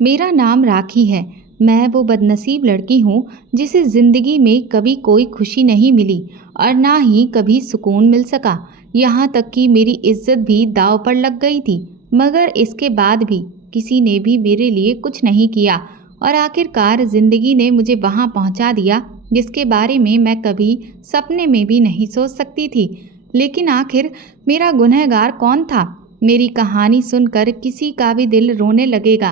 मेरा नाम राखी है। मैं वो बदनसीब लड़की हूँ जिसे ज़िंदगी में कभी कोई खुशी नहीं मिली और ना ही कभी सुकून मिल सका। यहाँ तक कि मेरी इज्जत भी दांव पर लग गई थी। मगर इसके बाद भी किसी ने भी मेरे लिए कुछ नहीं किया और आखिरकार ज़िंदगी ने मुझे वहाँ पहुँचा दिया जिसके बारे में मैं कभी सपने में भी नहीं सोच सकती थी। लेकिन आखिर मेरा गुनहगार कौन था? मेरी कहानी सुनकर किसी का भी दिल रोने लगेगा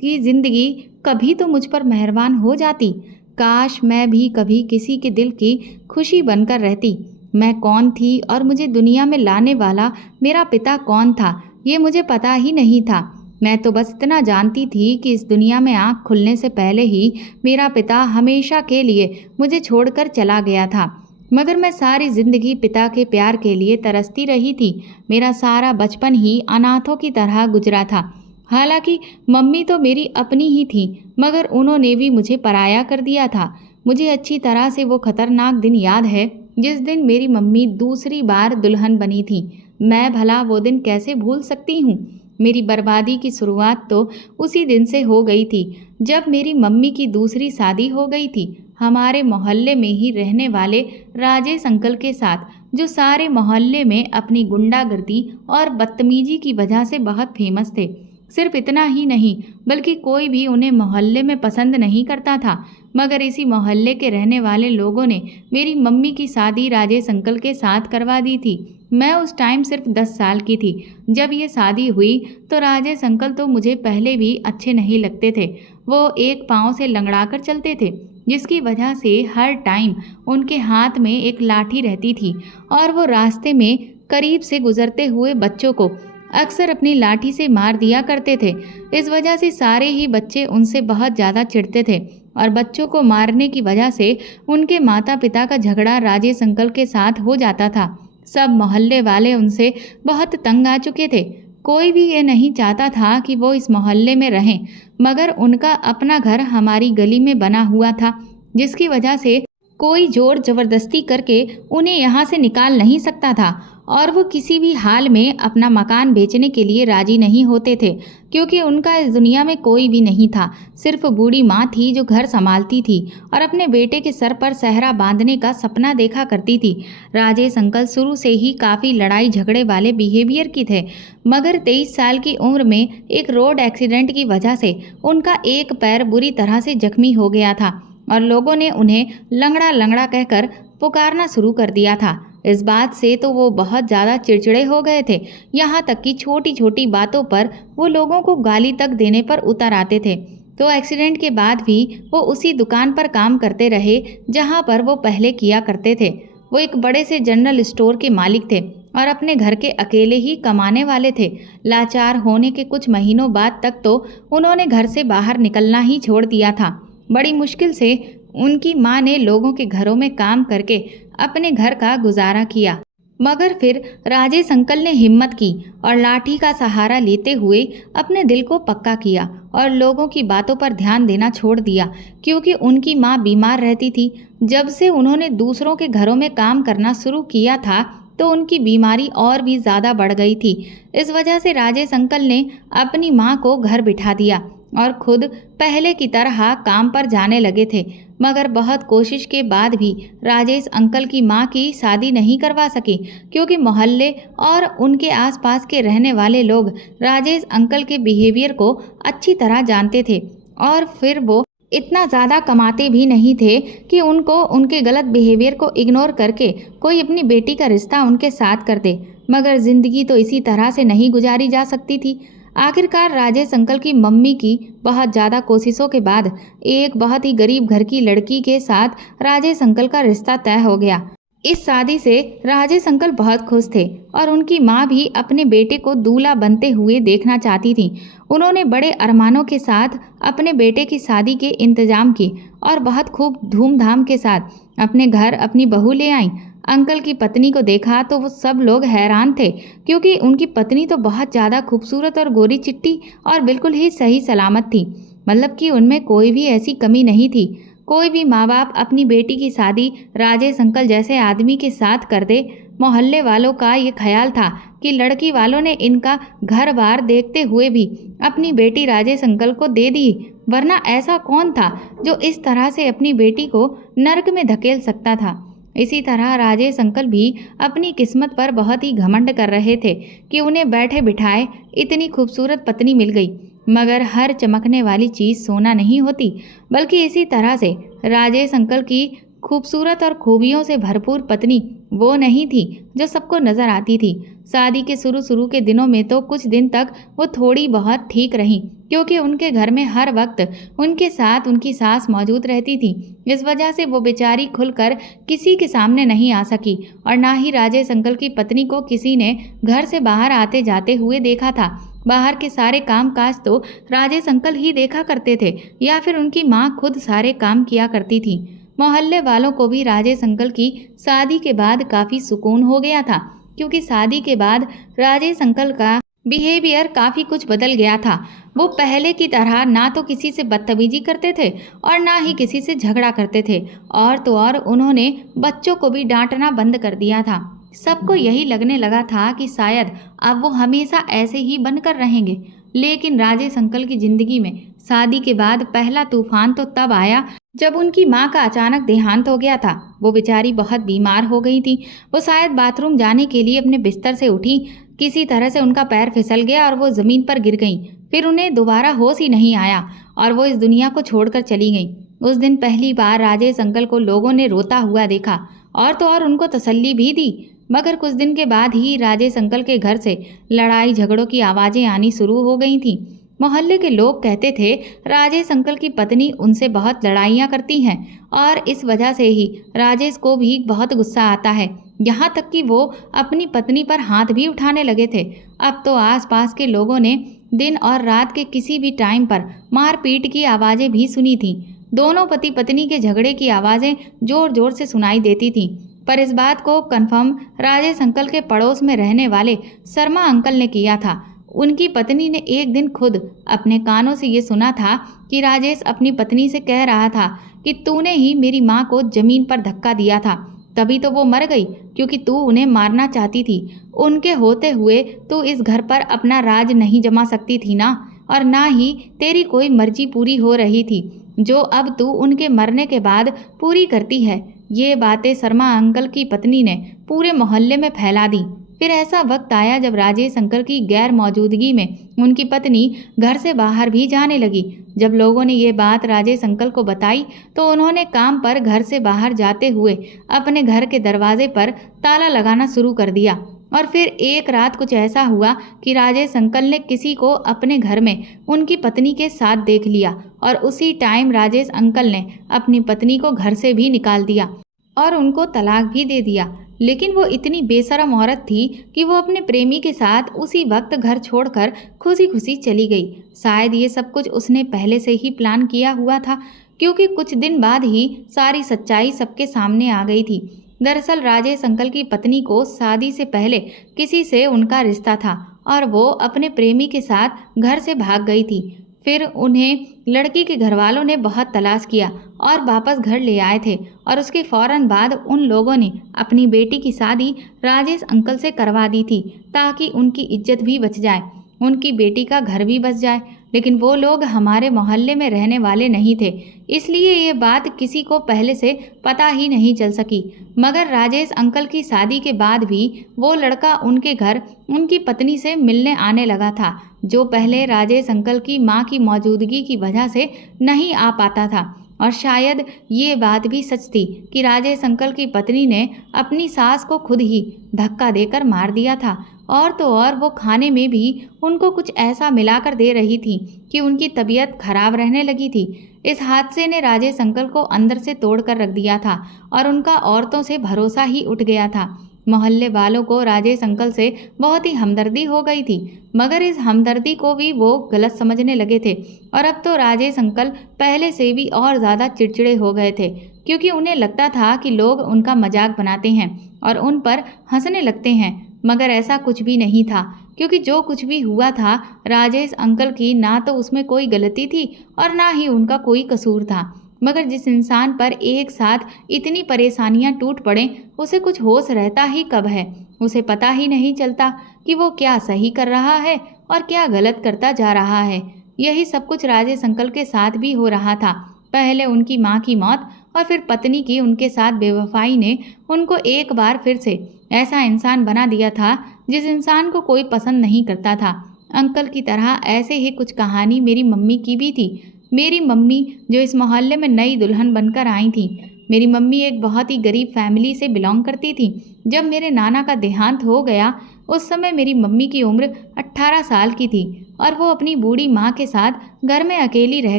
कि ज़िंदगी कभी तो मुझ पर मेहरबान हो जाती। काश मैं भी कभी किसी के दिल की खुशी बनकर रहती। मैं कौन थी और मुझे दुनिया में लाने वाला मेरा पिता कौन था, ये मुझे पता ही नहीं था। मैं तो बस इतना जानती थी कि इस दुनिया में आँख खुलने से पहले ही मेरा पिता हमेशा के लिए मुझे छोड़कर चला गया था। मगर मैं सारी ज़िंदगी पिता के प्यार के लिए तरसती रही थी। मेरा सारा बचपन ही अनाथों की तरह गुजरा था। हालांकि मम्मी तो मेरी अपनी ही थी, मगर उन्होंने भी मुझे पराया कर दिया था। मुझे अच्छी तरह से वो खतरनाक दिन याद है जिस दिन मेरी मम्मी दूसरी बार दुल्हन बनी थी। मैं भला वो दिन कैसे भूल सकती हूँ। मेरी बर्बादी की शुरुआत तो उसी दिन से हो गई थी जब मेरी मम्मी की दूसरी शादी हो गई थी, हमारे मोहल्ले में ही रहने वाले राजेश अंकल के साथ, जो सारे मोहल्ले में अपनी गुंडागर्दी और बदतमीजी की वजह से बहुत फेमस थे। सिर्फ इतना ही नहीं बल्कि कोई भी उन्हें मोहल्ले में पसंद नहीं करता था। मगर इसी मोहल्ले के रहने वाले लोगों ने मेरी मम्मी की शादी राजेश अंकल के साथ करवा दी थी। मैं उस टाइम सिर्फ 10 साल की थी जब ये शादी हुई। तो राजेश अंकल तो मुझे पहले भी अच्छे नहीं लगते थे। वो एक पाँव से लंगड़ाकर चलते थे जिसकी वजह से हर टाइम उनके हाथ में एक लाठी रहती थी और वो रास्ते में करीब से गुजरते हुए बच्चों को अक्सर अपनी लाठी से मार दिया करते थे। इस वजह से सारे ही बच्चे उनसे बहुत ज़्यादा चिढ़ते थे और बच्चों को मारने की वजह से उनके माता पिता का झगड़ा राजेश अंकल के साथ हो जाता था। सब मोहल्ले वाले उनसे बहुत तंग आ चुके थे। कोई भी ये नहीं चाहता था कि वो इस मोहल्ले में रहें, मगर उनका अपना घर हमारी गली में बना हुआ था जिसकी वजह से कोई जोर जबरदस्ती करके उन्हें यहाँ से निकाल नहीं सकता था और वो किसी भी हाल में अपना मकान बेचने के लिए राजी नहीं होते थे क्योंकि उनका इस दुनिया में कोई भी नहीं था। सिर्फ बूढ़ी माँ थी जो घर संभालती थी और अपने बेटे के सर पर सेहरा बांधने का सपना देखा करती थी। राजेश अंकल शुरू से ही काफ़ी लड़ाई झगड़े वाले बिहेवियर की थे, मगर 23 साल की उम्र में एक रोड एक्सीडेंट की वजह से उनका एक पैर बुरी तरह से जख्मी हो गया था और लोगों ने उन्हें लंगड़ा लंगड़ा कहकर पुकारना शुरू कर दिया था। इस बात से तो वो बहुत ज़्यादा चिड़चिड़े हो गए थे, यहाँ तक कि छोटी छोटी बातों पर वो लोगों को गाली तक देने पर उतर आते थे। तो एक्सीडेंट के बाद भी वो उसी दुकान पर काम करते रहे जहाँ पर वो पहले किया करते थे। वो एक बड़े से जनरल स्टोर के मालिक थे और अपने घर के अकेले ही कमाने वाले थे। लाचार होने के कुछ महीनों बाद तक तो उन्होंने घर से बाहर निकलना ही छोड़ दिया था। बड़ी मुश्किल से उनकी माँ ने लोगों के घरों में काम करके अपने घर का गुजारा किया। मगर फिर राजेश अंकल ने हिम्मत की और लाठी का सहारा लेते हुए अपने दिल को पक्का किया और लोगों की बातों पर ध्यान देना छोड़ दिया क्योंकि उनकी माँ बीमार रहती थी। जब से उन्होंने दूसरों के घरों में काम करना शुरू किया था तो उनकी बीमारी और भी ज़्यादा बढ़ गई थी। इस वजह से राजेश अंकल ने अपनी माँ को घर बिठा दिया और खुद पहले की तरह काम पर जाने लगे थे। मगर बहुत कोशिश के बाद भी राजेश अंकल की मां की शादी नहीं करवा सकी क्योंकि मोहल्ले और उनके आसपास के रहने वाले लोग राजेश अंकल के बिहेवियर को अच्छी तरह जानते थे और फिर वो इतना ज़्यादा कमाते भी नहीं थे कि उनको उनके गलत बिहेवियर को इग्नोर करके कोई अपनी बेटी का रिश्ता उनके साथ कर दे। मगर ज़िंदगी तो इसी तरह से नहीं गुजारी जा सकती थी। आखिरकार राजेश अंकल की मम्मी की बहुत ज़्यादा कोशिशों के बाद एक बहुत ही गरीब घर की लड़की के साथ राजेश अंकल का रिश्ता तय हो गया। इस शादी से राजेश अंकल बहुत खुश थे और उनकी माँ भी अपने बेटे को दूल्हा बनते हुए देखना चाहती थी। उन्होंने बड़े अरमानों के साथ अपने बेटे की शादी के इंतजाम की और बहुत खूब धूमधाम के साथ अपने घर अपनी बहू ले आईं। अंकल की पत्नी को देखा तो वो सब लोग हैरान थे क्योंकि उनकी पत्नी तो बहुत ज़्यादा खूबसूरत और गोरी चिट्टी और बिल्कुल ही सही सलामत थी। मतलब कि उनमें कोई भी ऐसी कमी नहीं थी। कोई भी माँ बाप अपनी बेटी की शादी राजेश अंकल जैसे आदमी के साथ कर दे। मोहल्ले वालों का ये ख्याल था कि लड़की वालों ने इनका घर बार देखते हुए भी अपनी बेटी राजेश अंकल को दे दी, वरना ऐसा कौन था जो इस तरह से अपनी बेटी को नर्क में धकेल सकता था। इसी तरह राजेश अंकल भी अपनी किस्मत पर बहुत ही घमंड कर रहे थे कि उन्हें बैठे बिठाए इतनी खूबसूरत पत्नी मिल गई। मगर हर चमकने वाली चीज़ सोना नहीं होती, बल्कि इसी तरह से राजेश अंकल की खूबसूरत और खूबियों से भरपूर पत्नी वो नहीं थी जो सबको नज़र आती थी। शादी के शुरू शुरू के दिनों में तो कुछ दिन तक वो थोड़ी बहुत ठीक रहीं, क्योंकि उनके घर में हर वक्त उनके साथ उनकी सास मौजूद रहती थी। इस वजह से वो बेचारी खुलकर किसी के सामने नहीं आ सकी, और ना ही राजेश अंकल की पत्नी को किसी ने घर से बाहर आते जाते हुए देखा था। बाहर के सारे काम काज तो राजेश अंकल ही देखा करते थे, या फिर उनकी माँ खुद सारे काम किया करती थी। मोहल्ले वालों को भी राजेश अंकल की शादी के बाद काफ़ी सुकून हो गया था, क्योंकि शादी के बाद राजेश अंकल का बिहेवियर काफ़ी कुछ बदल गया था। वो पहले की तरह ना तो किसी से बदतमीजी करते थे और ना ही किसी से झगड़ा करते थे, और तो और उन्होंने बच्चों को भी डांटना बंद कर दिया था। सबको यही लगने लगा था कि शायद अब वो हमेशा ऐसे ही बनकर रहेंगे। लेकिन राजेश अंकल की ज़िंदगी में शादी के बाद पहला तूफान तो तब आया जब उनकी माँ का अचानक देहांत हो गया था। वो बेचारी बहुत बीमार हो गई थी। वो शायद बाथरूम जाने के लिए अपने बिस्तर से उठी, किसी तरह से उनका पैर फिसल गया और वो ज़मीन पर गिर गईं। फिर उन्हें दोबारा होश ही नहीं आया और वो इस दुनिया को छोड़कर चली गईं। उस दिन पहली बार राजेश अंकल को लोगों ने रोता हुआ देखा, और तो और उनको तसल्ली भी दी। मगर कुछ दिन के बाद ही राजेश अंकल के घर से लड़ाई झगड़ों की आवाज़ें आनी शुरू हो गई थीं। मोहल्ले के लोग कहते थे राजेश अंकल की पत्नी उनसे बहुत लड़ाइयाँ करती हैं, और इस वजह से ही राजेश को भी बहुत गुस्सा आता है। यहाँ तक कि वो अपनी पत्नी पर हाथ भी उठाने लगे थे। अब तो आसपास के लोगों ने दिन और रात के किसी भी टाइम पर मारपीट की आवाज़ें भी सुनी थीं। दोनों पति पत्नी के झगड़े की आवाज़ें ज़ोर ज़ोर से सुनाई देती थीं। पर इस बात को कन्फर्म राजेश अंकल के पड़ोस में रहने वाले शर्मा अंकल ने किया था। उनकी पत्नी ने एक दिन खुद अपने कानों से ये सुना था कि राजेश अपनी पत्नी से कह रहा था कि तूने ही मेरी माँ को ज़मीन पर धक्का दिया था, तभी तो वो मर गई, क्योंकि तू उन्हें मारना चाहती थी। उनके होते हुए तू इस घर पर अपना राज नहीं जमा सकती थी ना, और ना ही तेरी कोई मर्जी पूरी हो रही थी जो अब तू उनके मरने के बाद पूरी करती है। ये बातें शर्मा अंकल की पत्नी ने पूरे मोहल्ले में फैला दी। फिर ऐसा वक्त आया जब राजेश अंकल की गैर मौजूदगी में उनकी पत्नी घर से बाहर भी जाने लगी। जब लोगों ने ये बात राजेश अंकल को बताई तो उन्होंने काम पर घर से बाहर जाते हुए अपने घर के दरवाजे पर ताला लगाना शुरू कर दिया। और फिर एक रात कुछ ऐसा हुआ कि राजेश अंकल ने किसी को अपने घर में उनकी पत्नी के साथ देख लिया, और उसी टाइम राजेश अंकल ने अपनी पत्नी को घर से भी निकाल दिया और उनको तलाक भी दे दिया। लेकिन वो इतनी बेशरम औरत थी कि वो अपने प्रेमी के साथ उसी वक्त घर छोड़कर खुशी खुशी चली गई। शायद ये सब कुछ उसने पहले से ही प्लान किया हुआ था, क्योंकि कुछ दिन बाद ही सारी सच्चाई सबके सामने आ गई थी। दरअसल राजेश अंकल की पत्नी को शादी से पहले किसी से उनका रिश्ता था, और वो अपने प्रेमी के साथ घर से भाग गई थी। फिर उन्हें लड़की के घरवालों ने बहुत तलाश किया और वापस घर ले आए थे, और उसके फ़ौरन बाद उन लोगों ने अपनी बेटी की शादी राजेश अंकल से करवा दी थी, ताकि उनकी इज्जत भी बच जाए, उनकी बेटी का घर भी बच जाए। लेकिन वो लोग हमारे मोहल्ले में रहने वाले नहीं थे, इसलिए ये बात किसी को पहले से पता ही नहीं चल सकी। मगर राजेश अंकल की शादी के बाद भी वो लड़का उनके घर उनकी पत्नी से मिलने आने लगा था, जो पहले राजेश अंकल की माँ की मौजूदगी की वजह से नहीं आ पाता था। और शायद ये बात भी सच थी कि राजेश अंकल की पत्नी ने अपनी सास को खुद ही धक्का देकर मार दिया था, और तो और वो खाने में भी उनको कुछ ऐसा मिलाकर दे रही थी कि उनकी तबीयत खराब रहने लगी थी। इस हादसे ने राजेश अंकल को अंदर से तोड़ कर रख दिया था, और उनका औरतों से भरोसा ही उठ गया था। मोहल्ले वालों को राजेश अंकल से बहुत ही हमदर्दी हो गई थी, मगर इस हमदर्दी को भी वो गलत समझने लगे थे। और अब तो राजेश अंकल पहले से भी और ज़्यादा चिड़चिड़े हो गए थे, क्योंकि उन्हें लगता था कि लोग उनका मजाक बनाते हैं और उन पर हंसने लगते हैं। मगर ऐसा कुछ भी नहीं था, क्योंकि जो कुछ भी हुआ था राजेश अंकल की ना तो उसमें कोई गलती थी और ना ही उनका कोई कसूर था। मगर जिस इंसान पर एक साथ इतनी परेशानियां टूट पड़ें, उसे कुछ होश रहता ही कब है। उसे पता ही नहीं चलता कि वो क्या सही कर रहा है और क्या गलत करता जा रहा है। यही सब कुछ राजेश अंकल के साथ भी हो रहा था। पहले उनकी माँ की मौत और फिर पत्नी की उनके साथ बेवफाई ने उनको एक बार फिर से ऐसा इंसान बना दिया था जिस इंसान को कोई पसंद नहीं करता था। अंकल की तरह ऐसे ही कुछ कहानी मेरी मम्मी की भी थी। मेरी मम्मी जो इस मोहल्ले में नई दुल्हन बनकर आई थी। मेरी मम्मी एक बहुत ही गरीब फैमिली से बिलोंग करती थी। जब मेरे नाना का देहांत हो गया, उस समय मेरी मम्मी की उम्र 18 साल की थी और वो अपनी बूढ़ी माँ के साथ घर में अकेली रह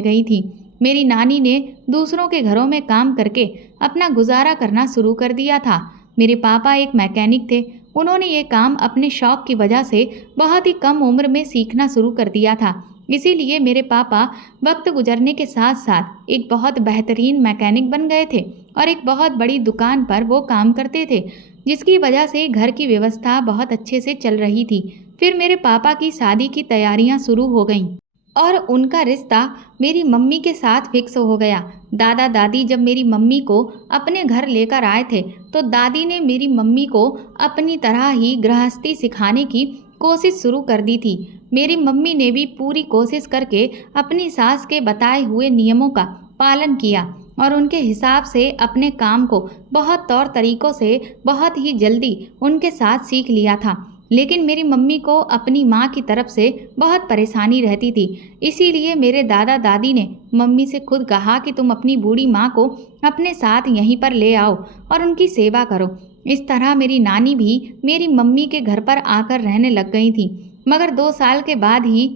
गई थी। मेरी नानी ने दूसरों के घरों में काम करके अपना गुजारा करना शुरू कर दिया था। मेरे पापा एक मैकेनिक थे। उन्होंने ये काम अपने शौक की वजह से बहुत ही कम उम्र में सीखना शुरू कर दिया था। इसीलिए मेरे पापा वक्त गुजरने के साथ साथ एक बहुत बेहतरीन मैकेनिक बन गए थे और एक बहुत बड़ी दुकान पर वो काम करते थे, जिसकी वजह से घर की व्यवस्था बहुत अच्छे से चल रही थी। फिर मेरे पापा की शादी की तैयारियां शुरू हो गईं और उनका रिश्ता मेरी मम्मी के साथ फिक्स हो गया। दादा दादी जब मेरी मम्मी को अपने घर लेकर आए थे, तो दादी ने मेरी मम्मी को अपनी तरह ही गृहस्थी सिखाने की कोशिश शुरू कर दी थी। मेरी मम्मी ने भी पूरी कोशिश करके अपनी सास के बताए हुए नियमों का पालन किया और उनके हिसाब से अपने काम को बहुत तौर तरीकों से बहुत ही जल्दी उनके साथ सीख लिया था। लेकिन मेरी मम्मी को अपनी माँ की तरफ से बहुत परेशानी रहती थी। इसीलिए मेरे दादा दादी ने मम्मी से खुद कहा कि तुम अपनी बूढ़ी माँ को अपने साथ यहीं पर ले आओ और उनकी सेवा करो। इस तरह मेरी नानी भी मेरी मम्मी के घर पर आकर रहने लग गई थी। मगर 2 साल के बाद ही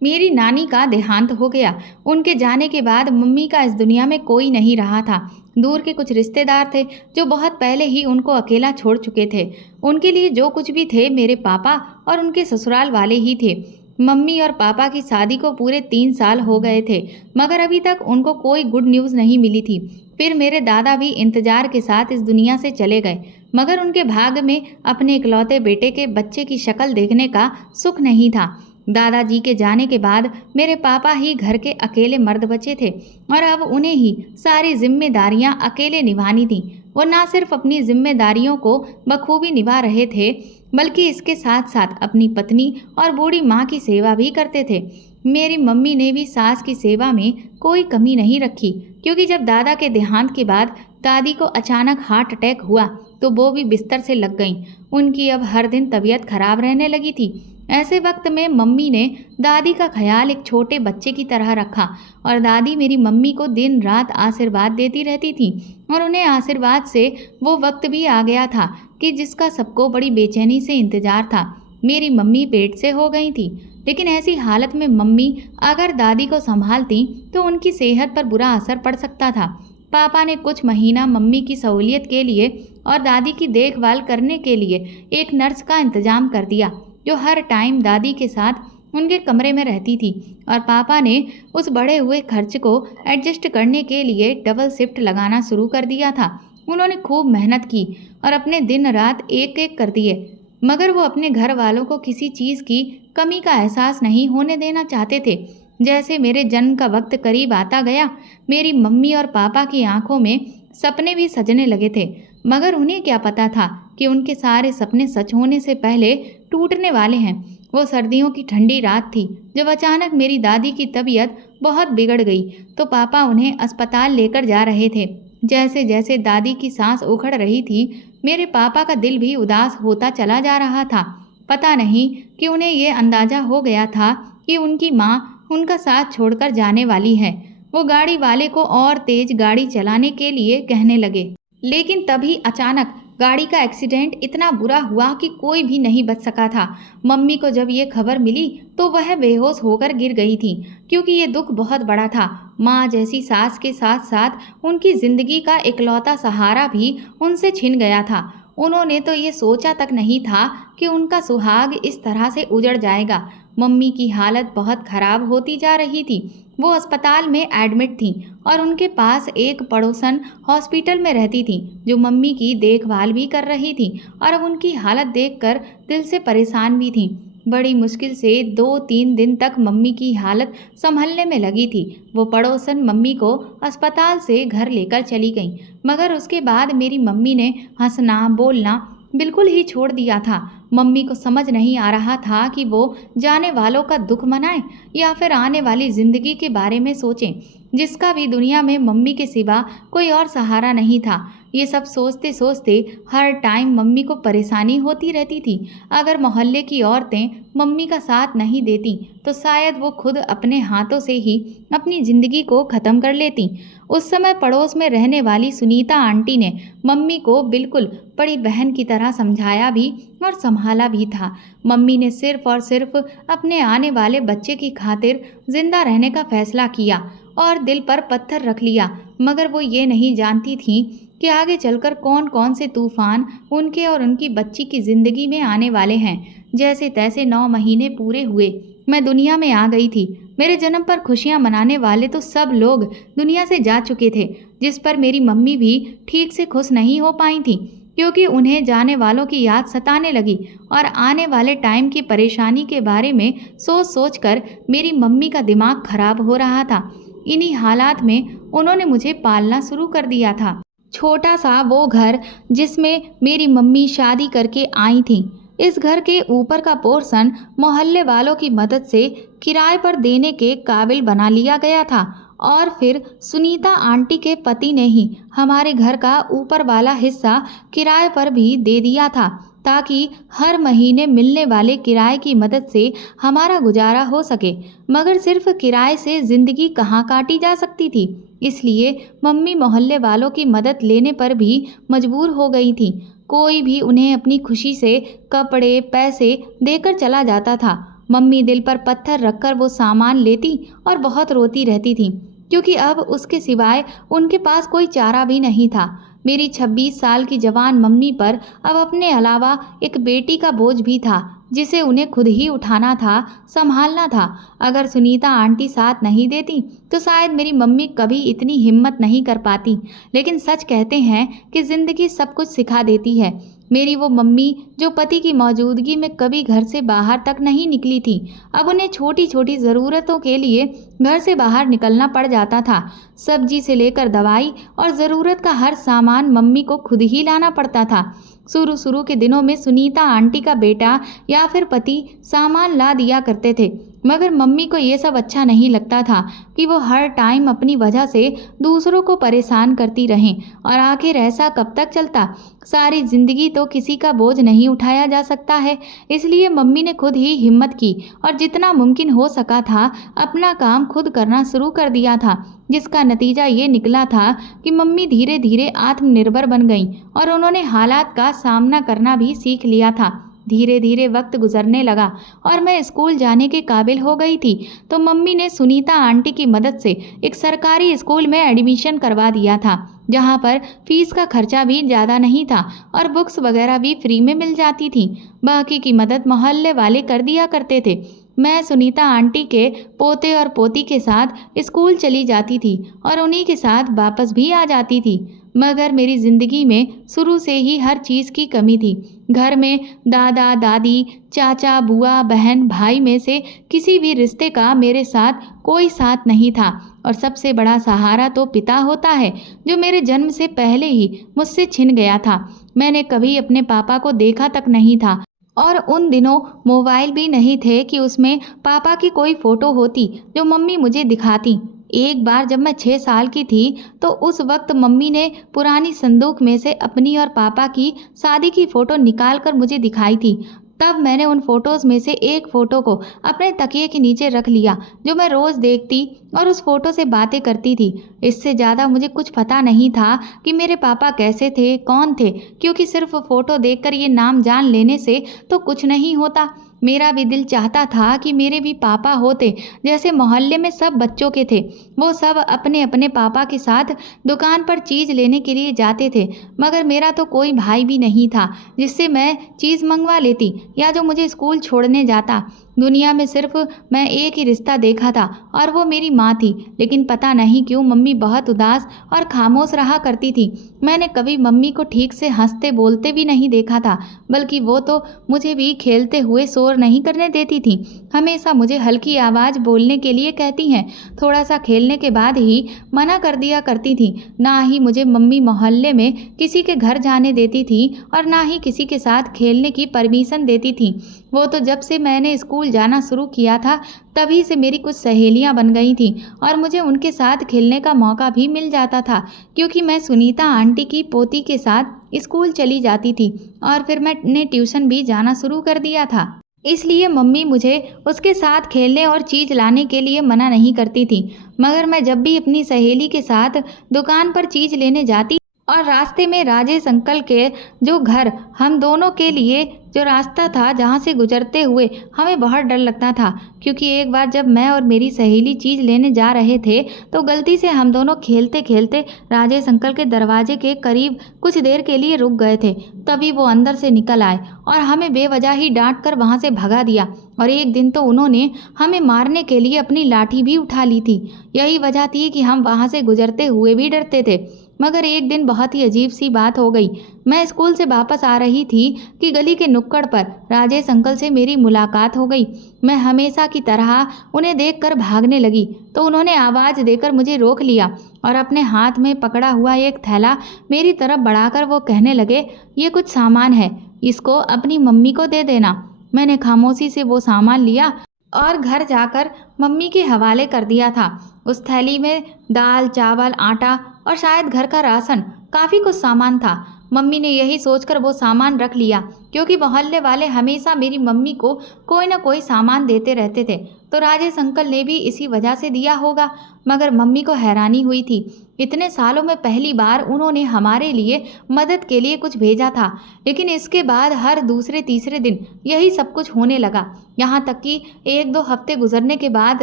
मेरी नानी का देहांत हो गया। उनके जाने के बाद मम्मी का इस दुनिया में कोई नहीं रहा था। दूर के कुछ रिश्तेदार थे जो बहुत पहले ही उनको अकेला छोड़ चुके थे। उनके लिए जो कुछ भी थे मेरे पापा और उनके ससुराल वाले ही थे। मम्मी और पापा की शादी को पूरे 3 साल हो गए थे, मगर अभी तक उनको कोई गुड न्यूज़ नहीं मिली थी। फिर मेरे दादा भी इंतजार के साथ इस दुनिया से चले गए, मगर उनके भाग्य में अपने इकलौते बेटे के बच्चे की शक्ल देखने का सुख नहीं था। दादाजी के जाने के बाद मेरे पापा ही घर के अकेले मर्द बचे थे और अब उन्हें ही सारी जिम्मेदारियां अकेले निभानी थीं। वो ना सिर्फ अपनी जिम्मेदारियों को बखूबी निभा रहे थे, बल्कि इसके साथ साथ अपनी पत्नी और बूढ़ी माँ की सेवा भी करते थे। मेरी मम्मी ने भी सास की सेवा में कोई कमी नहीं रखी, क्योंकि जब दादा के देहांत के बाद दादी को अचानक हार्ट अटैक हुआ तो वो भी बिस्तर से लग गईं। उनकी अब हर दिन तबीयत खराब रहने लगी थी। ऐसे वक्त में मम्मी ने दादी का ख्याल एक छोटे बच्चे की तरह रखा और दादी मेरी मम्मी को दिन रात आशीर्वाद देती रहती थी और उन्हें आशीर्वाद से वो वक्त भी आ गया था कि जिसका सबको बड़ी बेचैनी से इंतजार था। मेरी मम्मी पेट से हो गई थी, लेकिन ऐसी हालत में मम्मी अगर दादी को संभालती तो उनकी सेहत पर बुरा असर पड़ सकता था। पापा ने कुछ महीना मम्मी की सहूलियत के लिए और दादी की देखभाल करने के लिए एक नर्स का इंतजाम कर दिया, जो हर टाइम दादी के साथ उनके कमरे में रहती थी। और पापा ने उस बढ़े हुए खर्च को एडजस्ट करने के लिए डबल शिफ्ट लगाना शुरू कर दिया था। उन्होंने खूब मेहनत की और अपने दिन रात एक एक कर दिए, मगर वो अपने घर वालों को किसी चीज़ की कमी का एहसास नहीं होने देना चाहते थे। जैसे मेरे जन्म का वक्त करीब आता गया, मेरी मम्मी और पापा की आंखों में सपने भी सजने लगे थे, मगर उन्हें क्या पता था कि उनके सारे सपने सच होने से पहले टूटने वाले हैं। वो सर्दियों की ठंडी रात थी जब अचानक मेरी दादी की तबीयत बहुत बिगड़ गई, तो पापा उन्हें अस्पताल लेकर जा रहे थे। जैसे जैसे दादी की सांस उखड़ रही थी, मेरे पापा का दिल भी उदास होता चला जा रहा था। पता नहीं कि उन्हें ये अंदाजा हो गया था कि उनकी माँ उनका साथ छोड़कर जाने वाली है। वो गाड़ी वाले को और तेज गाड़ी चलाने के लिए कहने लगे, लेकिन तभी अचानक गाड़ी का एक्सीडेंट इतना बुरा हुआ कि कोई भी नहीं बच सका था। मम्मी को जब ये खबर मिली तो वह बेहोश होकर गिर गई थी, क्योंकि ये दुख बहुत बड़ा था। माँ जैसी सास के साथ साथ उनकी जिंदगी का इकलौता सहारा भी उनसे छिन गया था। उन्होंने तो ये सोचा तक नहीं था कि उनका सुहाग इस तरह से उजड़ जाएगा। मम्मी की हालत बहुत खराब होती जा रही थी। वो अस्पताल में एडमिट थी और उनके पास एक पड़ोसन हॉस्पिटल में रहती थी, जो मम्मी की देखभाल भी कर रही थी और अब उनकी हालत देखकर दिल से परेशान भी थी। बड़ी मुश्किल से 2-3 दिन तक मम्मी की हालत संभलने में लगी थी। वो पड़ोसन मम्मी को अस्पताल से घर लेकर चली गईं, मगर उसके बाद मेरी मम्मी ने हंसना बोलना बिल्कुल ही छोड़ दिया था। मम्मी को समझ नहीं आ रहा था कि वो जाने वालों का दुख मनाएं या फिर आने वाली जिंदगी के बारे में सोचें, जिसका भी दुनिया में मम्मी के सिवा कोई और सहारा नहीं था। ये सब सोचते सोचते हर टाइम मम्मी को परेशानी होती रहती थी। अगर मोहल्ले की औरतें मम्मी का साथ नहीं देती तो शायद वो खुद अपने हाथों से ही अपनी ज़िंदगी को ख़त्म कर लेती। उस समय पड़ोस में रहने वाली सुनीता आंटी ने मम्मी को बिल्कुल बड़ी बहन की तरह समझाया भी और संभाला भी था। मम्मी ने सिर्फ और सिर्फ अपने आने वाले बच्चे की खातिर जिंदा रहने का फैसला किया और दिल पर पत्थर रख लिया, मगर वो ये नहीं जानती थी कि आगे चलकर कौन कौन से तूफान उनके और उनकी बच्ची की ज़िंदगी में आने वाले हैं। जैसे तैसे 9 महीने पूरे हुए, मैं दुनिया में आ गई थी। मेरे जन्म पर खुशियां मनाने वाले तो सब लोग दुनिया से जा चुके थे, जिस पर मेरी मम्मी भी ठीक से खुश नहीं हो पाई थी, क्योंकि उन्हें जाने वालों की याद सताने लगी और आने वाले टाइम की परेशानी के बारे में सोच सोच कर मेरी मम्मी का दिमाग खराब हो रहा था। इन्हीं हालात में उन्होंने मुझे पालना शुरू कर दिया था। छोटा सा वो घर जिसमें मेरी मम्मी शादी करके आई थी, इस घर के ऊपर का पोर्शन मोहल्ले वालों की मदद से किराए पर देने के काबिल बना लिया गया था और फिर सुनीता आंटी के पति ने ही हमारे घर का ऊपर वाला हिस्सा किराए पर भी दे दिया था, ताकि हर महीने मिलने वाले किराए की मदद से हमारा गुजारा हो सके। मगर सिर्फ किराए से ज़िंदगी कहाँ काटी जा सकती थी, इसलिए मम्मी मोहल्ले वालों की मदद लेने पर भी मजबूर हो गई थी। कोई भी उन्हें अपनी खुशी से कपड़े पैसे देकर चला जाता था। मम्मी दिल पर पत्थर रखकर वो सामान लेती और बहुत रोती रहती थी, क्योंकि अब उसके सिवाय उनके पास कोई चारा भी नहीं था। मेरी 26 साल की जवान मम्मी पर अब अपने अलावा एक बेटी का बोझ भी था, जिसे उन्हें खुद ही उठाना था, संभालना था। अगर सुनीता आंटी साथ नहीं देती तो शायद मेरी मम्मी कभी इतनी हिम्मत नहीं कर पाती। लेकिन सच कहते हैं कि ज़िंदगी सब कुछ सिखा देती है। मेरी वो मम्मी जो पति की मौजूदगी में कभी घर से बाहर तक नहीं निकली थी, अब उन्हें छोटी छोटी ज़रूरतों के लिए घर से बाहर निकलना पड़ जाता था। सब्जी से लेकर दवाई और ज़रूरत का हर सामान मम्मी को खुद ही लाना पड़ता था। शुरू के दिनों में सुनीता आंटी का बेटा या फिर पति सामान ला दिया करते थे, मगर मम्मी को ये सब अच्छा नहीं लगता था कि वो हर टाइम अपनी वजह से दूसरों को परेशान करती रहें। और आखिर ऐसा कब तक चलता? सारी ज़िंदगी तो किसी का बोझ नहीं उठाया जा सकता है। इसलिए मम्मी ने खुद ही हिम्मत की और जितना मुमकिन हो सका था अपना काम खुद करना शुरू कर दिया था, जिसका नतीजा ये निकला था कि मम्मी धीरे धीरे आत्मनिर्भर बन गईं और उन्होंने हालात का सामना करना भी सीख लिया था। धीरे धीरे वक्त गुजरने लगा और मैं स्कूल जाने के काबिल हो गई थी, तो मम्मी ने सुनीता आंटी की मदद से एक सरकारी स्कूल में एडमिशन करवा दिया था, जहाँ पर फीस का खर्चा भी ज़्यादा नहीं था और बुक्स वगैरह भी फ्री में मिल जाती थी। बाकी की मदद मोहल्ले वाले कर दिया करते थे। मैं सुनीता आंटी के पोते और पोती के साथ स्कूल चली जाती थी और उन्हीं के साथ वापस भी आ जाती थी। मगर मेरी ज़िंदगी में शुरू से ही हर चीज़ की कमी थी। घर में दादा दादी चाचा बुआ बहन भाई में से किसी भी रिश्ते का मेरे साथ कोई साथ नहीं था, और सबसे बड़ा सहारा तो पिता होता है, जो मेरे जन्म से पहले ही मुझसे छिन गया था। मैंने कभी अपने पापा को देखा तक नहीं था और उन दिनों मोबाइल भी नहीं थे कि उसमें पापा की कोई फ़ोटो होती जो मम्मी मुझे दिखाती। एक बार जब मैं 6 साल की थी तो उस वक्त मम्मी ने पुरानी संदूक में से अपनी और पापा की शादी की फ़ोटो निकाल कर मुझे दिखाई थी। तब मैंने उन फ़ोटोज़ में से एक फ़ोटो को अपने तकिए के नीचे रख लिया, जो मैं रोज़ देखती और उस फ़ोटो से बातें करती थी। इससे ज़्यादा मुझे कुछ पता नहीं था कि मेरे पापा कैसे थे, कौन थे, क्योंकि सिर्फ फ़ोटो देखकर ये नाम जान लेने से तो कुछ नहीं होता। मेरा भी दिल चाहता था कि मेरे भी पापा होते, जैसे मोहल्ले में सब बच्चों के थे। वो सब अपने अपने पापा के साथ दुकान पर चीज़ लेने के लिए जाते थे, मगर मेरा तो कोई भाई भी नहीं था जिससे मैं चीज़ मंगवा लेती या जो मुझे स्कूल छोड़ने जाता। दुनिया में सिर्फ मैं एक ही रिश्ता देखा था और वो मेरी माँ थी। लेकिन पता नहीं क्यों मम्मी बहुत उदास और खामोश रहा करती थी। मैंने कभी मम्मी को ठीक से हंसते बोलते भी नहीं देखा था, बल्कि वो तो मुझे भी खेलते हुए सो शोर नहीं करने देती थीं। हमेशा मुझे हल्की आवाज़ बोलने के लिए कहती हैं, थोड़ा सा खेलने के बाद ही मना कर दिया करती थीं। ना ही मुझे मम्मी मोहल्ले में किसी के घर जाने देती थी और ना ही किसी के साथ खेलने की परमिशन देती थी। वो तो जब से मैंने स्कूल जाना शुरू किया था तभी से मेरी कुछ सहेलियां बन गई थीं और मुझे उनके साथ खेलने का मौका भी मिल जाता था, क्योंकि मैं सुनीता आंटी की पोती के साथ स्कूल चली जाती थी और फिर मैंने ट्यूशन भी जाना शुरू कर दिया था। इसलिए मम्मी मुझे उसके साथ खेलने और चीज़ लाने के लिए मना नहीं करती थी। मगर मैं जब भी अपनी सहेली के साथ दुकान पर चीज़ लेने जाती और रास्ते में राजेश अंकल के जो घर हम दोनों के लिए जो रास्ता था जहाँ से गुजरते हुए हमें बहुत डर लगता था, क्योंकि एक बार जब मैं और मेरी सहेली चीज़ लेने जा रहे थे तो गलती से हम दोनों खेलते खेलते राजेश अंकल के दरवाजे के करीब कुछ देर के लिए रुक गए थे। तभी वो अंदर से निकल आए और हमें बेवजह ही डांट कर वहाँ से भगा दिया और एक दिन तो उन्होंने हमें मारने के लिए अपनी लाठी भी उठा ली थी। यही वजह थी कि हम वहाँ से गुजरते हुए भी डरते थे। मगर एक दिन बहुत ही अजीब सी बात हो गई। मैं स्कूल से वापस आ रही थी कि गली के नुक्कड़ पर राजेश अंकल से मेरी मुलाकात हो गई। मैं हमेशा की तरह उन्हें देखकर भागने लगी तो उन्होंने आवाज़ देकर मुझे रोक लिया और अपने हाथ में पकड़ा हुआ एक थैला मेरी तरफ बढ़ाकर वो कहने लगे, ये कुछ सामान है, इसको अपनी मम्मी को दे देना। मैंने खामोशी से वो सामान लिया और घर जाकर मम्मी के हवाले कर दिया था। उस थैली में दाल, चावल, आटा और शायद घर का राशन, काफ़ी कुछ सामान था। मम्मी ने यही सोचकर वो सामान रख लिया, क्योंकि मोहल्ले वाले हमेशा मेरी मम्मी को कोई ना कोई सामान देते रहते थे, तो राजेश अंकल ने भी इसी वजह से दिया होगा। मगर मम्मी को हैरानी हुई थी, इतने सालों में पहली बार उन्होंने हमारे लिए मदद के लिए कुछ भेजा था। लेकिन इसके बाद हर दूसरे तीसरे दिन यही सब कुछ होने लगा। यहाँ तक कि 1-2 हफ्ते गुजरने के बाद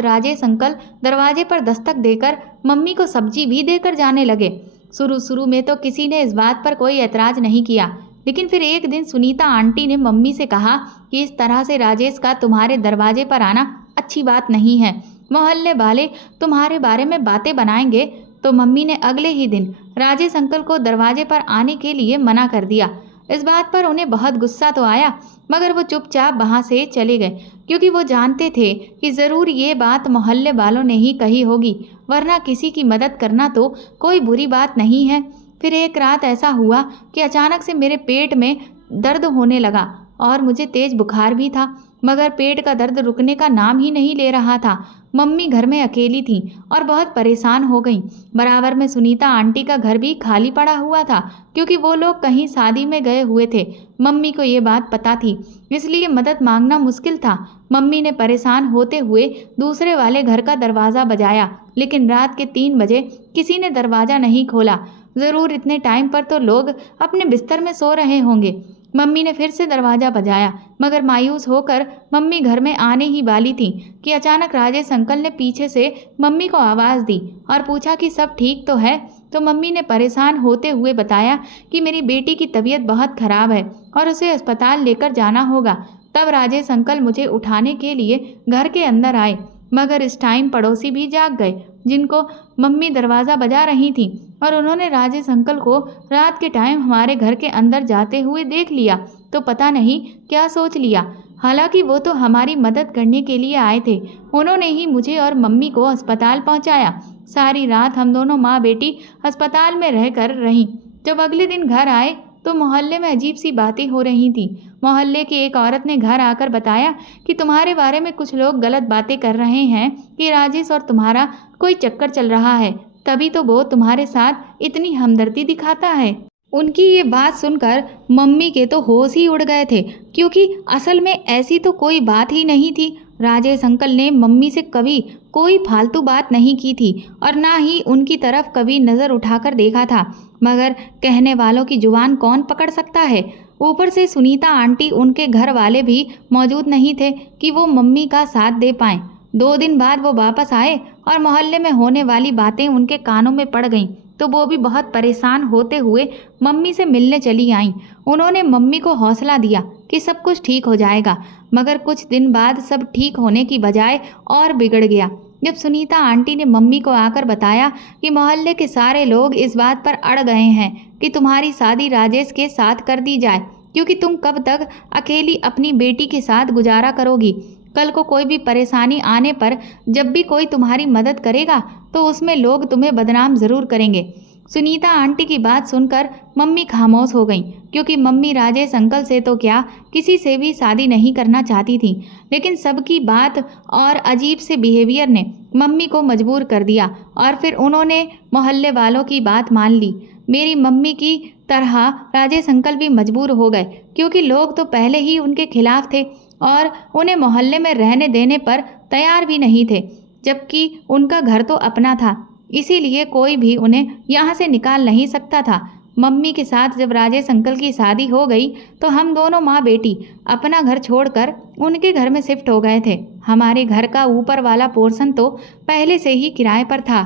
राजेश अंकल दरवाजे पर दस्तक देकर मम्मी को सब्जी भी देकर जाने लगे। शुरू में तो किसी ने इस बात पर कोई एतराज़ नहीं किया, लेकिन फिर एक दिन सुनीता आंटी ने मम्मी से कहा कि इस तरह से राजेश का तुम्हारे दरवाजे पर आना अच्छी बात नहीं है, मोहल्ले वाले तुम्हारे बारे में बातें बनाएंगे। तो मम्मी ने अगले ही दिन राजेश अंकल को दरवाजे पर आने के लिए मना कर दिया। इस बात पर उन्हें बहुत गुस्सा तो आया, मगर वो चुपचाप वहाँ से चले गए, क्योंकि वो जानते थे कि ज़रूर ये बात मोहल्ले वालों ने ही कही होगी, वरना किसी की मदद करना तो कोई बुरी बात नहीं है। फिर एक रात ऐसा हुआ कि अचानक से मेरे पेट में दर्द होने लगा और मुझे तेज़ बुखार भी था, मगर पेट का दर्द रुकने का नाम ही नहीं ले रहा था। मम्मी घर में अकेली थी और बहुत परेशान हो गई। बराबर में सुनीता आंटी का घर भी खाली पड़ा हुआ था, क्योंकि वो लोग कहीं शादी में गए हुए थे। मम्मी को ये बात पता थी, इसलिए मदद मांगना मुश्किल था। मम्मी ने परेशान होते हुए दूसरे वाले घर का दरवाज़ा बजाया, लेकिन रात के 3 बजे किसी ने दरवाज़ा नहीं खोला। ज़रूर इतने टाइम पर तो लोग अपने बिस्तर में सो रहे होंगे। मम्मी ने फिर से दरवाज़ा बजाया, मगर मायूस होकर मम्मी घर में आने ही वाली थी कि अचानक राजेश अंकल ने पीछे से मम्मी को आवाज़ दी और पूछा कि सब ठीक तो है। तो मम्मी ने परेशान होते हुए बताया कि मेरी बेटी की तबीयत बहुत ख़राब है और उसे अस्पताल लेकर जाना होगा। तब राजेश अंकल मुझे उठाने के लिए घर के अंदर आए, मगर इस टाइम पड़ोसी भी जाग गए, जिनको मम्मी दरवाज़ा बजा रही थी, और उन्होंने राजेश अंकल को रात के टाइम हमारे घर के अंदर जाते हुए देख लिया तो पता नहीं क्या सोच लिया। हालांकि वो तो हमारी मदद करने के लिए आए थे। उन्होंने ही मुझे और मम्मी को अस्पताल पहुंचाया। सारी रात हम दोनों माँ बेटी अस्पताल में रहकर रहीं। जब अगले दिन घर आए तो मोहल्ले में अजीब सी बातें हो रही थी। मोहल्ले की एक औरत ने घर आकर बताया कि तुम्हारे बारे में कुछ लोग गलत बातें कर रहे हैं कि राजेश और तुम्हारा कोई चक्कर चल रहा है, तभी तो वो तुम्हारे साथ इतनी हमदर्दी दिखाता है। उनकी ये बात सुनकर मम्मी के तो होश ही उड़ गए थे, क्योंकि असल में ऐसी तो कोई बात ही नहीं थी। राजेश अंकल ने मम्मी से कभी कोई फालतू बात नहीं की थी और ना ही उनकी तरफ कभी नज़र उठाकर देखा था, मगर कहने वालों की जुबान कौन पकड़ सकता है। ऊपर से सुनीता आंटी उनके घर वाले भी मौजूद नहीं थे कि वो मम्मी का साथ दे पाएं। 2 दिन बाद वो वापस आए और मोहल्ले में होने वाली बातें उनके कानों में पड़ गईं, तो वो भी बहुत परेशान होते हुए मम्मी से मिलने चली आईं। उन्होंने मम्मी को हौसला दिया कि सब कुछ ठीक हो जाएगा, मगर कुछ दिन बाद सब ठीक होने की बजाय और बिगड़ गया। जब सुनीता आंटी ने मम्मी को आकर बताया कि मोहल्ले के सारे लोग इस बात पर अड़ गए हैं कि तुम्हारी शादी राजेश के साथ कर दी जाए, क्योंकि तुम कब तक अकेली अपनी बेटी के साथ गुजारा करोगी। कल को कोई भी परेशानी आने पर जब भी कोई तुम्हारी मदद करेगा तो उसमें लोग तुम्हें बदनाम ज़रूर करेंगे। सुनीता आंटी की बात सुनकर मम्मी खामोश हो गईं, क्योंकि मम्मी राजेश अंकल से तो क्या किसी से भी शादी नहीं करना चाहती थी। लेकिन सबकी बात और अजीब से बिहेवियर ने मम्मी को मजबूर कर दिया और फिर उन्होंने मोहल्ले वालों की बात मान ली। मेरी मम्मी की तरह राजेश अंकल भी मजबूर हो गए, क्योंकि लोग तो पहले ही उनके खिलाफ थे और उन्हें मोहल्ले में रहने देने पर तैयार भी नहीं थे, जबकि उनका घर तो अपना था। इसीलिए कोई भी उन्हें यहाँ से निकाल नहीं सकता था। मम्मी के साथ जब राजेश अंकल की शादी हो गई तो हम दोनों माँ बेटी अपना घर छोड़कर उनके घर में शिफ्ट हो गए थे। हमारे घर का ऊपर वाला पोर्शन तो पहले से ही किराए पर था।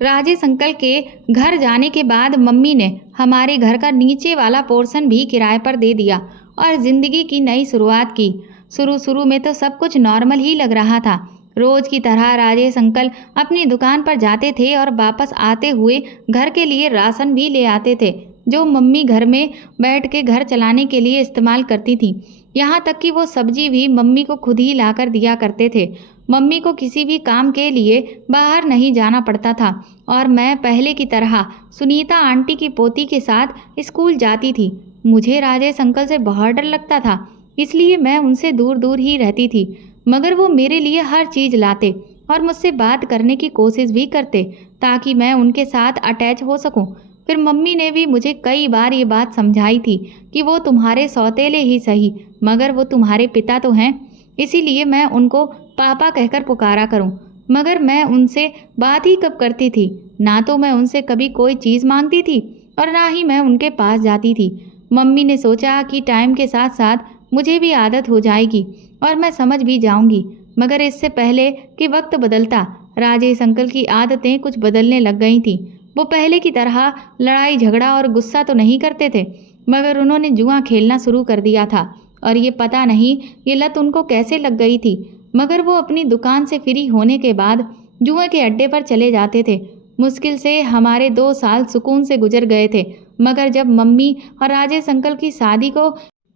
राजेश अंकल के घर जाने के बाद मम्मी ने हमारे घर का नीचे वाला पोर्शन भी किराए पर दे दिया और ज़िंदगी की नई शुरुआत की। शुरू में तो सब कुछ नॉर्मल ही लग रहा था। रोज़ की तरह राजेश अंकल अपनी दुकान पर जाते थे और वापस आते हुए घर के लिए राशन भी ले आते थे, जो मम्मी घर में बैठ के घर चलाने के लिए इस्तेमाल करती थी। यहाँ तक कि वो सब्जी भी मम्मी को खुद ही लाकर दिया करते थे। मम्मी को किसी भी काम के लिए बाहर नहीं जाना पड़ता था और मैं पहले की तरह सुनीता आंटी की पोती के साथ स्कूल जाती थी। मुझे राजेश अंकल से बहुत डर लगता था, इसलिए मैं उनसे दूर दूर ही रहती थी, मगर वो मेरे लिए हर चीज़ लाते और मुझसे बात करने की कोशिश भी करते ताकि मैं उनके साथ अटैच हो सकूं। फिर मम्मी ने भी मुझे कई बार ये बात समझाई थी कि वो तुम्हारे सौतेले ही सही, मगर वो तुम्हारे पिता तो हैं, इसीलिए मैं उनको पापा कहकर पुकारा करूं। मगर मैं उनसे बात ही कब करती थी। ना तो मैं उनसे कभी कोई चीज़ मांगती थी और ना ही मैं उनके पास जाती थी। मम्मी ने सोचा कि टाइम के साथ साथ मुझे भी आदत हो जाएगी और मैं समझ भी जाऊंगी, मगर इससे पहले कि वक्त बदलता राजेश अंकल की आदतें कुछ बदलने लग गई थीं। वो पहले की तरह लड़ाई झगड़ा और गुस्सा तो नहीं करते थे, मगर उन्होंने जुआ खेलना शुरू कर दिया था और ये पता नहीं ये लत उनको कैसे लग गई थी। मगर वो अपनी दुकान से फ्री होने के बाद जुए के अड्डे पर चले जाते थे। मुश्किल से हमारे 2 साल सुकून से गुजर गए थे, मगर जब मम्मी और राजेश अंकल की शादी को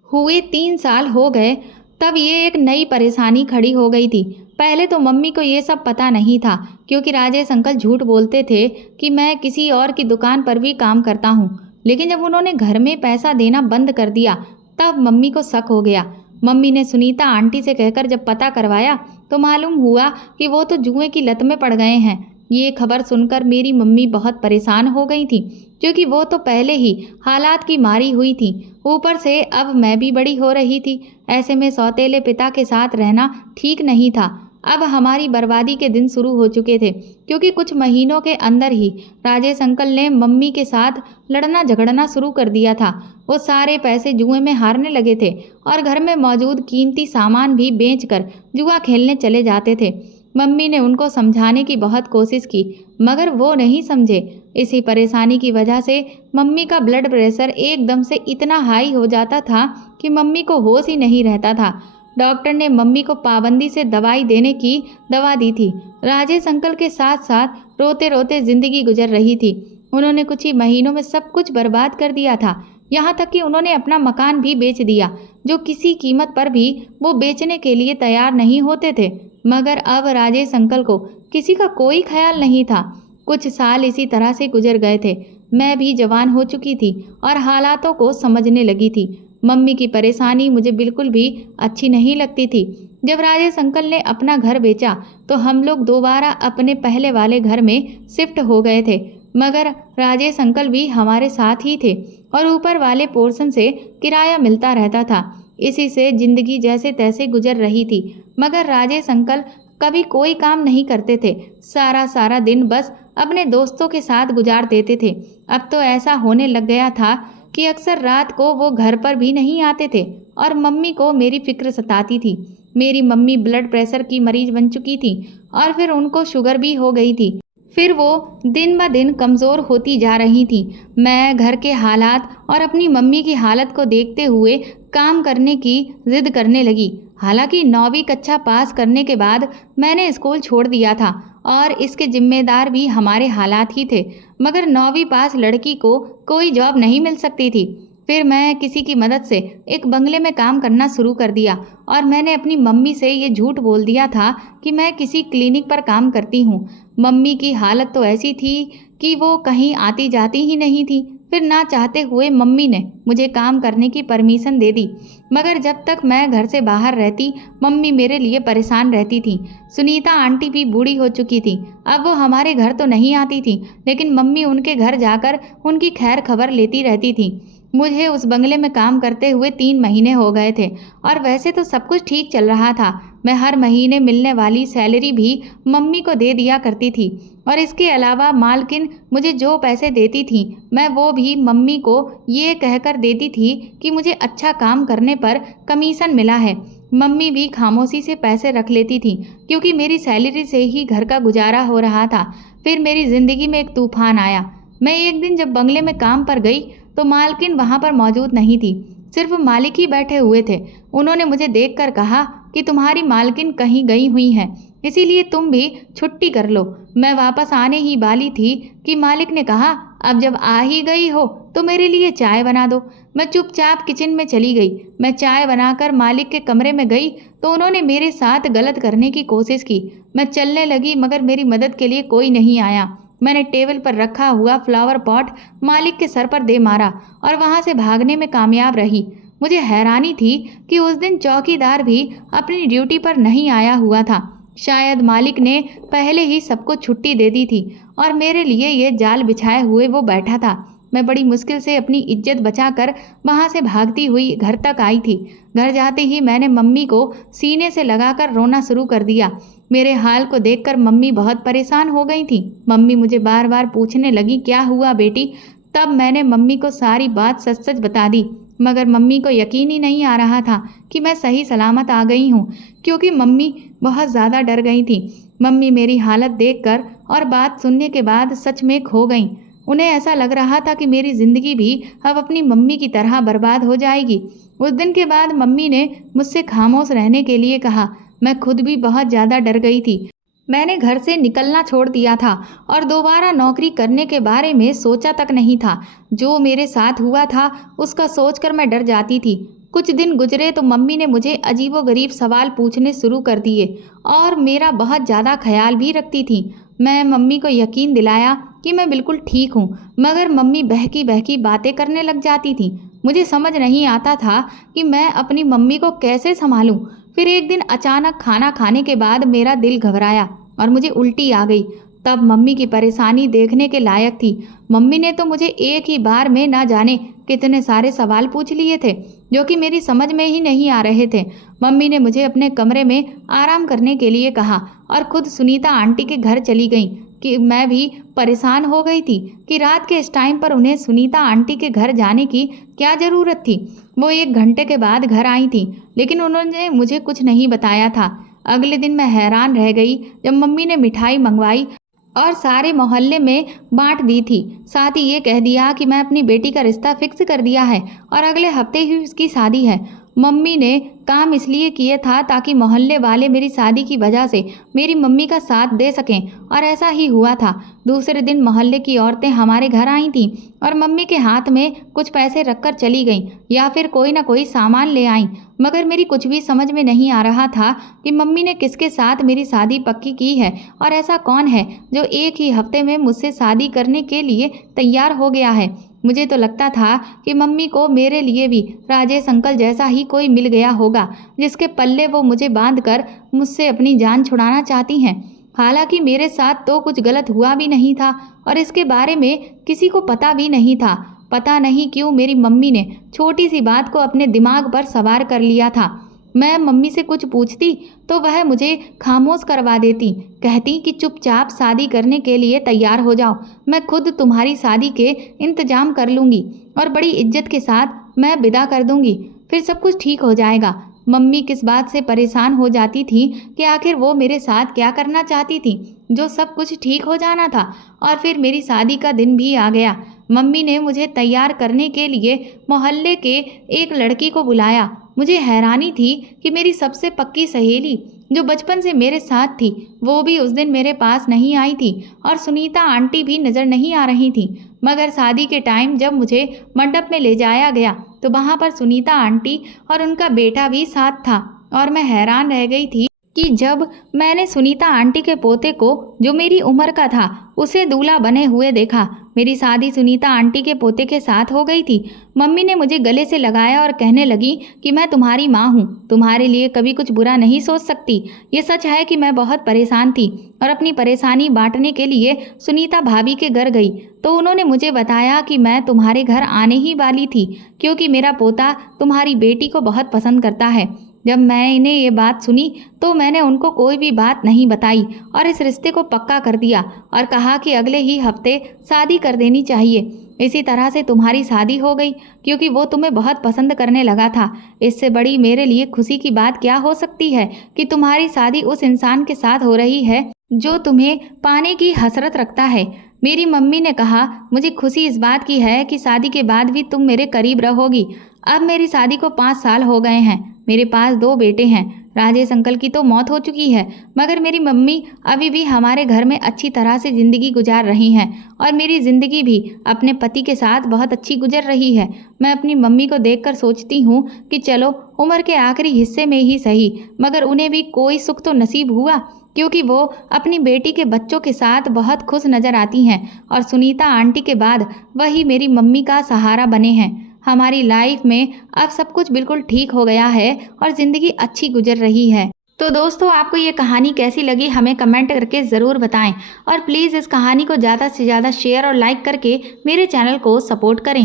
हुए 3 साल हो गए तब ये एक नई परेशानी खड़ी हो गई थी। पहले तो मम्मी को ये सब पता नहीं था, क्योंकि राजेश अंकल झूठ बोलते थे कि मैं किसी और की दुकान पर भी काम करता हूँ। लेकिन जब उन्होंने घर में पैसा देना बंद कर दिया तब मम्मी को शक हो गया। मम्मी ने सुनीता आंटी से कहकर जब पता करवाया तो मालूम हुआ कि वो तो जुए की लत में पड़ गए हैं। ये खबर सुनकर मेरी मम्मी बहुत परेशान हो गई थी, क्योंकि वो तो पहले ही हालात की मारी हुई थी। ऊपर से अब मैं भी बड़ी हो रही थी। ऐसे में सौतेले पिता के साथ रहना ठीक नहीं था। अब हमारी बर्बादी के दिन शुरू हो चुके थे, क्योंकि कुछ महीनों के अंदर ही राजेश अंकल ने मम्मी के साथ लड़ना झगड़ना शुरू कर दिया था। वो सारे पैसे जुए में हारने लगे थे और घर में मौजूद कीमती सामान भी बेचकर जुआ खेलने चले जाते थे। मम्मी ने उनको समझाने की बहुत कोशिश की, मगर वो नहीं समझे। इसी परेशानी की वजह से मम्मी का ब्लड प्रेशर एकदम से इतना हाई हो जाता था कि मम्मी को होश ही नहीं रहता था। डॉक्टर ने मम्मी को पाबंदी से दवाई देने की दवा दी थी। राजेश अंकल के साथ साथ रोते रोते ज़िंदगी गुजर रही थी। उन्होंने कुछ ही महीनों में सब कुछ बर्बाद कर दिया था, यहाँ तक कि उन्होंने अपना मकान भी बेच दिया, जो किसी कीमत पर भी वो बेचने के लिए तैयार नहीं होते थे। मगर अब राजेश अंकल को किसी का कोई ख्याल नहीं था। कुछ साल इसी तरह से गुजर गए थे। मैं भी जवान हो चुकी थी और हालातों को समझने लगी थी। मम्मी की परेशानी मुझे बिल्कुल भी अच्छी नहीं लगती थी। जब राजेश अंकल ने अपना घर बेचा तो हम लोग दोबारा अपने पहले वाले घर में शिफ्ट हो गए थे, मगर राजेश अंकल भी हमारे साथ ही थे और ऊपर वाले पोर्शन से किराया मिलता रहता था। इसी से ज़िंदगी जैसे तैसे गुजर रही थी। मगर राजेश अंकल कभी कोई काम नहीं करते थे। सारा दिन बस अपने दोस्तों के साथ गुजार देते थे। अब तो ऐसा होने लग गया था कि अक्सर रात को वो घर पर भी नहीं आते थे और मम्मी को मेरी फिक्र सताती थी। मेरी मम्मी ब्लड प्रेशर की मरीज बन चुकी थी और फिर उनको शुगर भी हो गई थी। फिर वो दिन ब दिन कमज़ोर होती जा रही थी। मैं घर के हालात और अपनी मम्मी की हालत को देखते हुए काम करने की जिद करने लगी। हालांकि 9वीं कक्षा पास करने के बाद मैंने स्कूल छोड़ दिया था और इसके जिम्मेदार भी हमारे हालात ही थे। मगर 9वीं पास लड़की को कोई जॉब नहीं मिल सकती थी। फिर मैं किसी की मदद से एक बंगले में काम करना शुरू कर दिया और मैंने अपनी मम्मी से ये झूठ बोल दिया था कि मैं किसी क्लिनिक पर काम करती हूँ। मम्मी की हालत तो ऐसी थी कि वो कहीं आती जाती ही नहीं थी। फिर ना चाहते हुए मम्मी ने मुझे काम करने की परमिशन दे दी, मगर जब तक मैं घर से बाहर रहती मम्मी मेरे लिए परेशान रहती थी। सुनीता आंटी भी बूढ़ी हो चुकी थी। अब वो हमारे घर तो नहीं आती थी, लेकिन मम्मी उनके घर जाकर उनकी खैर खबर लेती रहती थी। मुझे उस बंगले में काम करते हुए 3 महीने हो गए थे और वैसे तो सब कुछ ठीक चल रहा था। मैं हर महीने मिलने वाली सैलरी भी मम्मी को दे दिया करती थी और इसके अलावा मालकिन मुझे जो पैसे देती थी मैं वो भी मम्मी को ये कहकर देती थी कि मुझे अच्छा काम करने पर कमीशन मिला है। मम्मी भी खामोशी से पैसे रख लेती थी क्योंकि मेरी सैलरी से ही घर का गुजारा हो रहा था। फिर मेरी ज़िंदगी में एक तूफान आया। मैं एक दिन जब बंगले में काम पर गई तो मालकिन वहाँ पर मौजूद नहीं थी, सिर्फ मालिक ही बैठे हुए थे। उन्होंने मुझे देखकर कहा कि तुम्हारी मालकिन कहीं गई हुई हैं, इसीलिए तुम भी छुट्टी कर लो। मैं वापस आने ही वाली थी कि मालिक ने कहा, अब जब आ ही गई हो तो मेरे लिए चाय बना दो। मैं चुपचाप किचन में चली गई। मैं चाय बनाकर मालिक के कमरे में गई तो उन्होंने मेरे साथ गलत करने की कोशिश की। मैं चलने लगी मगर मेरी मदद के लिए कोई नहीं आया। मैंने टेबल पर रखा हुआ फ्लावर पॉट मालिक के सर पर दे मारा और वहाँ से भागने में कामयाब रही। मुझे हैरानी थी कि उस दिन चौकीदार भी अपनी ड्यूटी पर नहीं आया हुआ था। शायद मालिक ने पहले ही सबको छुट्टी दे दी थी और मेरे लिए ये जाल बिछाए हुए वो बैठा था। मैं बड़ी मुश्किल से अपनी इज्जत बचाकर वहाँ से भागती हुई घर तक आई थी। घर जाते ही मैंने मम्मी को सीने से लगाकर रोना शुरू कर दिया। मेरे हाल को देखकर मम्मी बहुत परेशान हो गई थी। मम्मी मुझे बार बार पूछने लगी, क्या हुआ बेटी? तब मैंने मम्मी को सारी बात सच सच बता दी, मगर मम्मी को यकीन ही नहीं आ रहा था कि मैं सही सलामत आ गई हूँ, क्योंकि मम्मी बहुत ज़्यादा डर गई थी। मम्मी मेरी हालत देखकर और बात सुनने के बाद सच में खो गईं। उन्हें ऐसा लग रहा था कि मेरी ज़िंदगी भी अब अपनी मम्मी की तरह बर्बाद हो जाएगी। उस दिन के बाद मम्मी ने मुझसे खामोश रहने के लिए कहा। मैं खुद भी बहुत ज़्यादा डर गई थी। मैंने घर से निकलना छोड़ दिया था और दोबारा नौकरी करने के बारे में सोचा तक नहीं था। जो मेरे साथ हुआ था उसका सोचकर मैं डर जाती थी। कुछ दिन गुजरे तो मम्मी ने मुझे अजीबोगरीब सवाल पूछने शुरू कर दिए और मेरा बहुत ज़्यादा ख्याल भी रखती थी। मैं मम्मी को यकीन दिलाया कि मैं बिल्कुल ठीक हूँ, मगर मम्मी बहकी बहकी बातें करने लग जाती थी। मुझे समझ नहीं आता था कि मैं अपनी मम्मी को कैसे संभालूं। फिर एक दिन अचानक खाना खाने के बाद मेरा दिल घबराया और मुझे उल्टी आ गई। तब मम्मी की परेशानी देखने के लायक थी। मम्मी ने तो मुझे एक ही बार में ना जाने कितने सारे सवाल पूछ लिए थे जो कि मेरी समझ में ही नहीं आ रहे थे। मम्मी ने मुझे अपने कमरे में आराम करने के लिए कहा और खुद सुनीता आंटी के घर चली गई। कि मैं भी परेशान हो गई थी कि रात के इस टाइम पर उन्हें सुनीता आंटी के घर जाने की क्या ज़रूरत थी। वो 1 घंटे के बाद घर आई थी, लेकिन उन्होंने मुझे कुछ नहीं बताया था। अगले दिन मैं हैरान रह गई जब मम्मी ने मिठाई मंगवाई और सारे मोहल्ले में बांट दी थी। साथ ही ये कह दिया कि मैं अपनी बेटी का रिश्ता फिक्स कर दिया है और अगले हफ्ते ही उसकी शादी है। मम्मी ने काम इसलिए किए था ताकि मोहल्ले वाले मेरी शादी की वजह से मेरी मम्मी का साथ दे सकें, और ऐसा ही हुआ था। दूसरे दिन मोहल्ले की औरतें हमारे घर आई थीं और मम्मी के हाथ में कुछ पैसे रखकर चली गईं या फिर कोई ना कोई सामान ले आईं। मगर मेरी कुछ भी समझ में नहीं आ रहा था कि मम्मी ने किसके साथ मेरी शादी पक्की की है और ऐसा कौन है जो एक ही हफ्ते में मुझसे शादी करने के लिए तैयार हो गया है। मुझे तो लगता था कि मम्मी को मेरे लिए भी राजेश अंकल जैसा ही कोई मिल गया होगा जिसके पल्ले वो मुझे बांधकर मुझसे अपनी जान छुड़ाना चाहती हैं। हालांकि मेरे साथ तो कुछ गलत हुआ भी नहीं था और इसके बारे में किसी को पता भी नहीं था। पता नहीं क्यों मेरी मम्मी ने छोटी सी बात को अपने दिमाग पर सवार कर लिया था। मैं मम्मी से कुछ पूछती तो वह मुझे खामोश करवा देती, कहती कि चुपचाप शादी करने के लिए तैयार हो जाओ, मैं खुद तुम्हारी शादी के इंतजाम कर लूँगी और बड़ी इज्जत के साथ मैं विदा कर दूँगी, फिर सब कुछ ठीक हो जाएगा। मम्मी किस बात से परेशान हो जाती थी कि आखिर वो मेरे साथ क्या करना चाहती थी जो सब कुछ ठीक हो जाना था। और फिर मेरी शादी का दिन भी आ गया। मम्मी ने मुझे तैयार करने के लिए मोहल्ले के एक लड़की को बुलाया। मुझे हैरानी थी कि मेरी सबसे पक्की सहेली जो बचपन से मेरे साथ थी, वो भी उस दिन मेरे पास नहीं आई थी और सुनीता आंटी भी नज़र नहीं आ रही थी। मगर शादी के टाइम जब मुझे मंडप में ले जाया गया तो वहाँ पर सुनीता आंटी और उनका बेटा भी साथ था और मैं हैरान रह गई थी कि जब मैंने सुनीता आंटी के पोते को, जो मेरी उम्र का था, उसे दूल्हा बने हुए देखा। मेरी शादी सुनीता आंटी के पोते के साथ हो गई थी। मम्मी ने मुझे गले से लगाया और कहने लगी कि मैं तुम्हारी माँ हूँ, तुम्हारे लिए कभी कुछ बुरा नहीं सोच सकती। ये सच है कि मैं बहुत परेशान थी और अपनी परेशानी बांटने के लिए सुनीता भाभी के घर गई तो उन्होंने मुझे बताया कि मैं तुम्हारे घर आने ही वाली थी क्योंकि मेरा पोता तुम्हारी बेटी को बहुत पसंद करता है। जब मैंने ये बात सुनी तो मैंने उनको कोई भी बात नहीं बताई और इस रिश्ते को पक्का कर दिया और कहा कि अगले ही हफ्ते शादी कर देनी चाहिए। इसी तरह से तुम्हारी शादी हो गई क्योंकि वो तुम्हें बहुत पसंद करने लगा था। इससे बड़ी मेरे लिए खुशी की बात क्या हो सकती है कि तुम्हारी शादी उस इंसान के साथ हो रही है जो तुम्हें पाने की हसरत रखता है। मेरी मम्मी ने कहा, मुझे खुशी इस बात की है कि शादी के बाद भी तुम मेरे करीब रहोगी। अब मेरी शादी को 5 साल हो गए हैं। मेरे पास 2 बेटे हैं। राजेश अंकल की तो मौत हो चुकी है मगर मेरी मम्मी अभी भी हमारे घर में अच्छी तरह से ज़िंदगी गुजार रही हैं और मेरी ज़िंदगी भी अपने पति के साथ बहुत अच्छी गुजर रही है। मैं अपनी मम्मी को देखकर सोचती हूँ कि चलो उम्र के आखिरी हिस्से में ही सही मगर उन्हें भी कोई सुख तो नसीब हुआ क्योंकि वो अपनी बेटी के बच्चों के साथ बहुत खुश नज़र आती हैं और सुनीता आंटी के बाद वही मेरी मम्मी का सहारा बने हैं। हमारी लाइफ में अब सब कुछ बिल्कुल ठीक हो गया है और ज़िंदगी अच्छी गुजर रही है। तो दोस्तों, आपको ये कहानी कैसी लगी हमें कमेंट करके ज़रूर बताएं और प्लीज़ इस कहानी को ज़्यादा से ज़्यादा शेयर और लाइक करके मेरे चैनल को सपोर्ट करें।